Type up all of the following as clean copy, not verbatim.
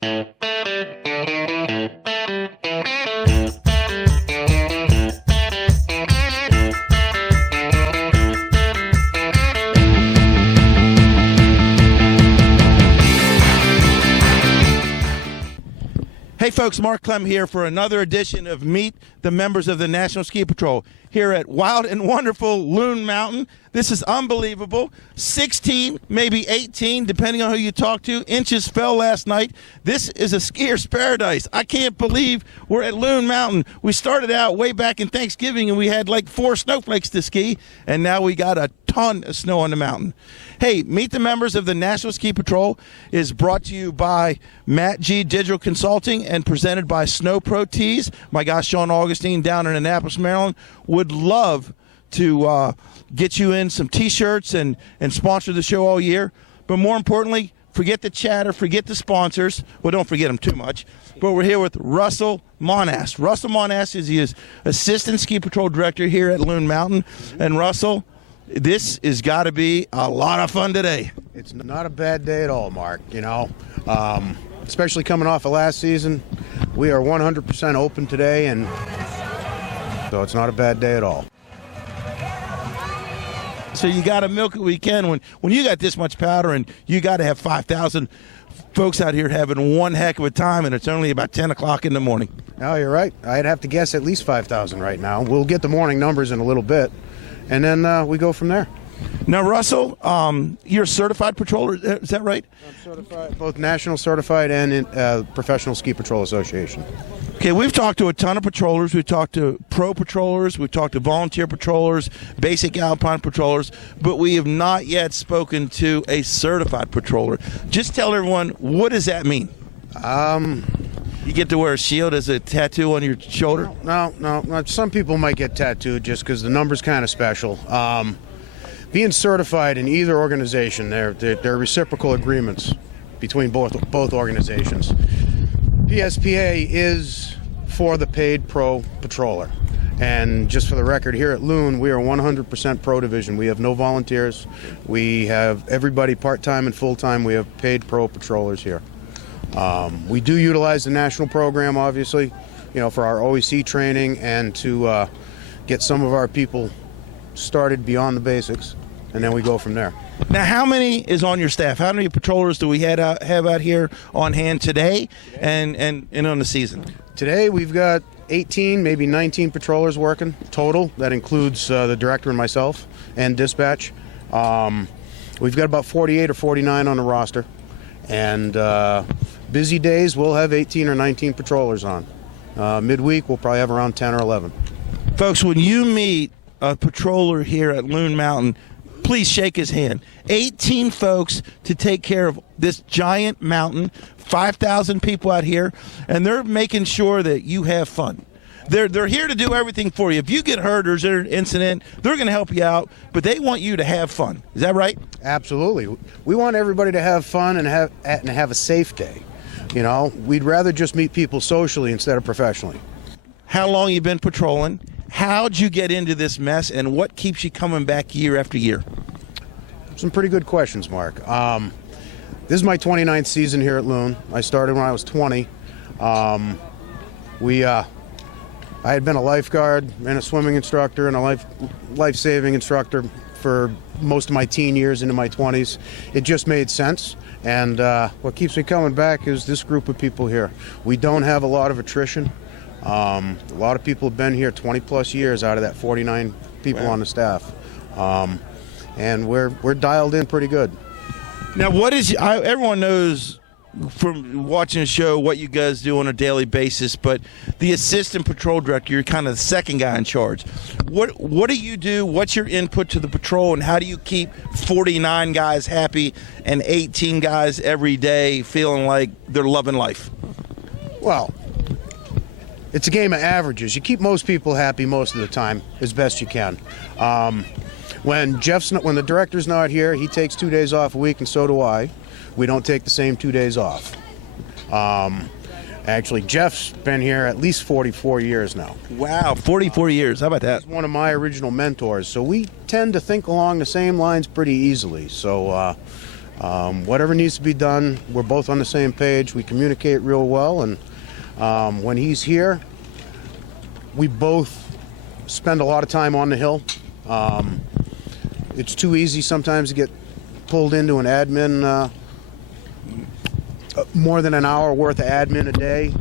Hey folks, Mark Clem here for another edition of Meet the Members of the National Ski Patrol here at wild and wonderful Loon Mountain. This is unbelievable. 16, maybe 18, depending on who you talk to, inches fell last night. This is a skier's paradise. I can't believe we're at Loon Mountain. We started out way back in Thanksgiving and we had like 4 snowflakes to ski, and now we got a ton of snow on the mountain. Hey, Meet the Members of the National Ski Patrol is brought to you by Matt G Digital Consulting and presented by Snow Pro Tees. My guy Sean Augustine down in Annapolis, Maryland, would love to get you in some T-shirts and sponsor the show all year. But more importantly, forget the chatter, forget the sponsors. Well, don't forget them too much. But we're here with Russell Monast. Russell Monast is his Assistant Ski Patrol Director here at Loon Mountain. And Russell, this has got to be a lot of fun today. It's not a bad day at all, Mark. You know, especially coming off of last season, we are 100% open today, and so it's not a bad day at all. So you got to milk it weekend when you got this much powder, and you got to have 5,000 folks out here having one heck of a time, and it's only about 10 o'clock in the morning. No, you're right. I'd have to guess at least 5,000 right now. We'll get the morning numbers in a little bit, and then we go from there. Now, Russell, you're a certified patroller, is that right? I'm certified, both national certified and in, Professional Ski Patrol Association. Okay, we've talked to a ton of patrollers. We've talked to pro patrollers. We've talked to volunteer patrollers, basic alpine patrollers, but we have not yet spoken to a certified patroller. Just tell everyone, what does that mean? You get to wear a shield as a tattoo on your shoulder? No. Some people might get tattooed just because the number's kind of special. Being certified in either organization, they're reciprocal agreements between both organizations. PSPA is for the paid pro patroller. And just for the record, here at Loon, we are 100% pro division. We have no volunteers. We have everybody part-time and full-time. We have paid pro patrollers here. We do utilize the national program, obviously, you know, for our OEC training and to get some of our people started beyond the basics, and then we go from there. Now, how many is on your staff? How many patrollers do we have out here on hand today and on the season? Today we've got 18, maybe 19 patrollers working total. That includes the director and myself and dispatch. We've got about 48 or 49 on the roster. And busy days, we'll have 18 or 19 patrollers on. Midweek, we'll probably have around 10 or 11. Folks, when you meet a patroller here at Loon Mountain, please shake his hand. 18 folks to take care of this giant mountain, 5,000 people out here, and they're making sure that you have fun. They're here to do everything for you. If you get hurt or there's an incident, they're going to help you out, but they want you to have fun. Is that right? Absolutely. We want everybody to have fun and have a safe day. You know, we'd rather just meet people socially instead of professionally. How long you been patrolling? How'd you get into this mess, and what keeps you coming back year after year? Some pretty good questions, Mark. This is my 29th season here at Loon. I started when I was 20. I had been a lifeguard and a swimming instructor and a life-saving instructor for most of my teen years into my 20s. It just made sense, and what keeps me coming back is this group of people here. We don't have a lot of attrition. A lot of people have been here 20 plus years out of that 49 people on the staff, and we're dialed in pretty good. Now, everyone knows from watching the show what you guys do on a daily basis, but the assistant patrol director, you're kind of the second guy in charge. What do you do? What's your input to the patrol, and how do you keep 49 guys happy and 18 guys every day feeling like they're loving life? Well, it's a game of averages. You keep most people happy most of the time as best you can. When the director's not here, he takes 2 days off a week, and so do I. We don't take the same 2 days off. Actually, Jeff's been here at least 44 years now. Wow, 44 years. How about that? He's one of my original mentors, so we tend to think along the same lines pretty easily. So Whatever needs to be done, we're both on the same page. We communicate real well, and when he's here, we both spend a lot of time on the hill. It's too easy sometimes to get pulled into an admin, more than an hour worth of admin a day.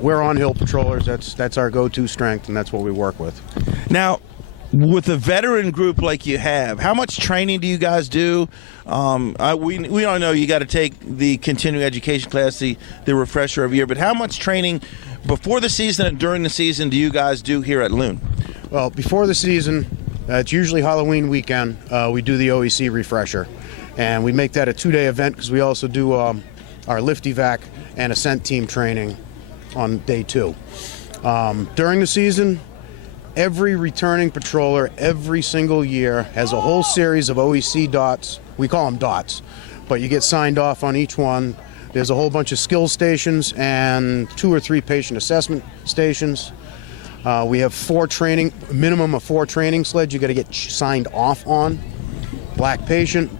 We're on hill patrollers. That's our go-to strength, and that's what we work with. Now, with a veteran group like you have, how much training do you guys do? We all know you got to take the continuing education class, the refresher every year, but how much training before the season and during the season do you guys do here at Loon? Well, before the season, it's usually Halloween weekend, we do the OEC refresher, and we make that a 2-day event because we also do our lift evac and ascent team training on day 2. During the season, every returning patroller every single year has a whole series of OEC dots. We call them dots, but you get signed off on each one. There's a whole bunch of skill stations and 2 or 3 patient assessment stations. We have minimum of 4 training sleds you got to get signed off on. Black patient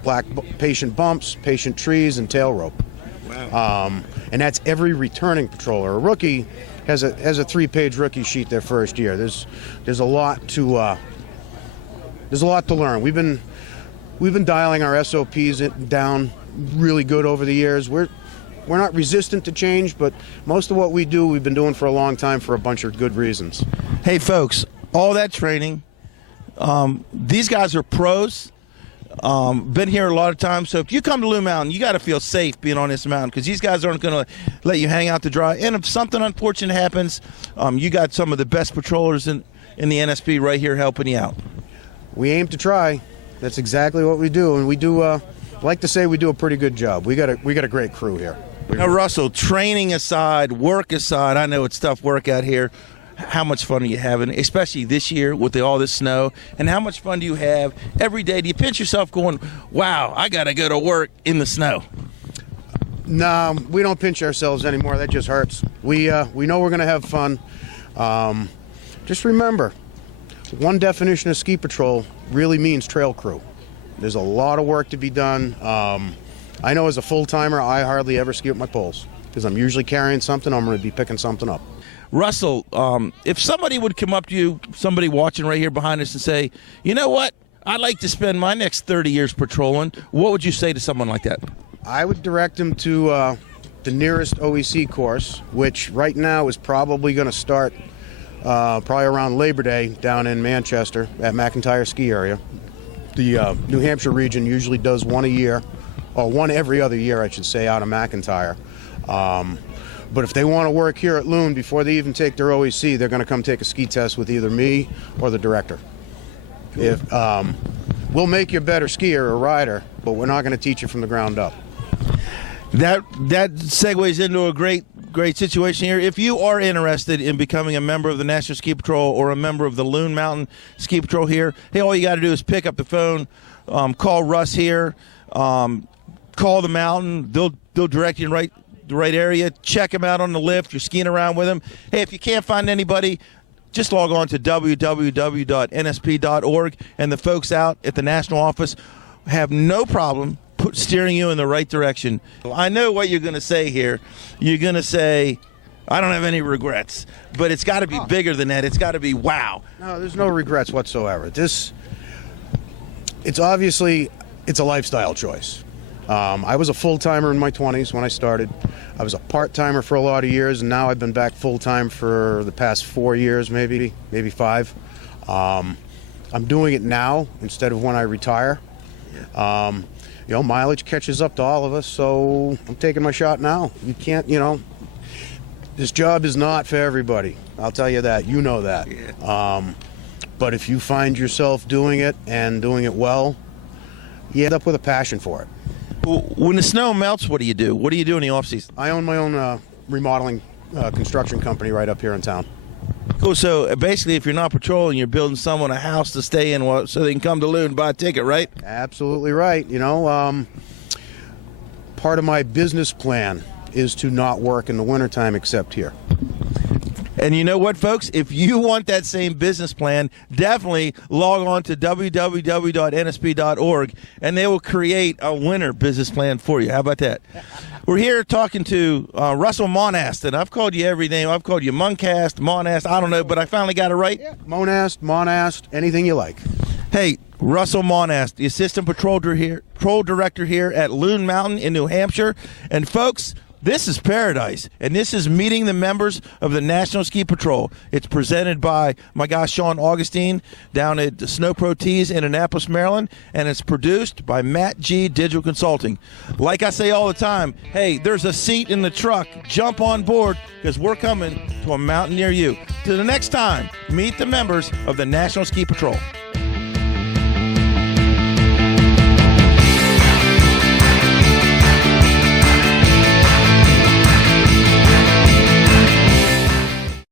bumps, patient trees, and tail rope. Wow. And that's every returning patroller. A rookie has a 3-page rookie sheet their first year. There's a lot to learn. We've been dialing our SOPs down really good over the years. We're not resistant to change, but most of what we do, we've been doing for a long time for a bunch of good reasons. Hey, folks, all that training, these guys are pros. Been here a lot of times, so if you come to Loon Mountain, you got to feel safe being on this mountain because these guys aren't going to let you hang out to dry. And if something unfortunate happens, you got some of the best patrollers in the NSP right here helping you out. We aim to try. That's exactly what we do, and we do. I like to say we do a pretty good job. We got a great crew here. Now, Russell, training aside, work aside, I know it's tough work out here. How much fun are you having, especially this year with all this snow? And how much fun do you have every day? Do you pinch yourself going, wow, I got to go to work in the snow? No, we don't pinch ourselves anymore. That just hurts. We know we're going to have fun. Just remember, one definition of ski patrol really means trail crew. There's a lot of work to be done. I know as a full-timer, I hardly ever ski with my poles because I'm usually carrying something. I'm going to be picking something up. Russell, if somebody would come up to you, somebody watching right here behind us and say, you know what, I'd like to spend my next 30 years patrolling, what would you say to someone like that? I would direct them to the nearest OEC course, which right now is probably going to start probably around Labor Day down in Manchester at McIntyre Ski Area. The New Hampshire region usually does one a year, or one every other year, I should say, out of McIntyre. But if they want to work here at Loon before they even take their OEC, they're going to come take a ski test with either me or the director. If we'll make you a better skier or rider, but we're not going to teach you from the ground up. That segues into a great situation here. If you are interested in becoming a member of the National Ski Patrol or a member of the Loon Mountain Ski Patrol here, hey, all you got to do is pick up the phone, call Russ here, call the mountain. They'll direct you in the right area. Check them out on the lift. You're skiing around with them. Hey, if you can't find anybody, just log on to www.nsp.org, and the folks out at the national office have no problem steering you in the right direction. I know what you're going to say here. You're going to say, I don't have any regrets, but it's got to be bigger than that. It's got to be wow. No, there's no regrets whatsoever. It's obviously a lifestyle choice. I was a full-timer in my 20s when I started. I was a part-timer for a lot of years, and now I've been back full-time for the past 4 years, maybe 5. I'm doing it now instead of when I retire. Mileage catches up to all of us, so I'm taking my shot now. You can't, this job is not for everybody. I'll tell you that. You know that. Yeah. But if you find yourself doing it and doing it well, you end up with a passion for it. When the snow melts, what do you do? What do you do in the off-season? I own my own remodeling construction company right up here in town. Cool. So basically, if you're not patrolling, you're building someone a house to stay in so they can come to Loon and buy a ticket, right? Absolutely right. Part of my business plan is to not work in the wintertime except here. And you know what, folks? If you want that same business plan, definitely log on to www.nsp.org, and they will create a winner business plan for you. How about that? We're here talking to Russell Monast, and I've called you every name. I've called you Muncast, Monast, I don't know, but I finally got it right. Yeah. Monast, anything you like. Hey, Russell Monast, the Assistant Patrol Director here at Loon Mountain in New Hampshire. And folks, this is paradise, and this is meeting the members of the National Ski Patrol. It's presented by my guy Sean Augustine down at Snow Pro Tees in Annapolis, Maryland, and it's produced by Matt G. Digital Consulting. Like I say all the time, hey, there's a seat in the truck. Jump on board because we're coming to a mountain near you. Till the next time, meet the members of the National Ski Patrol.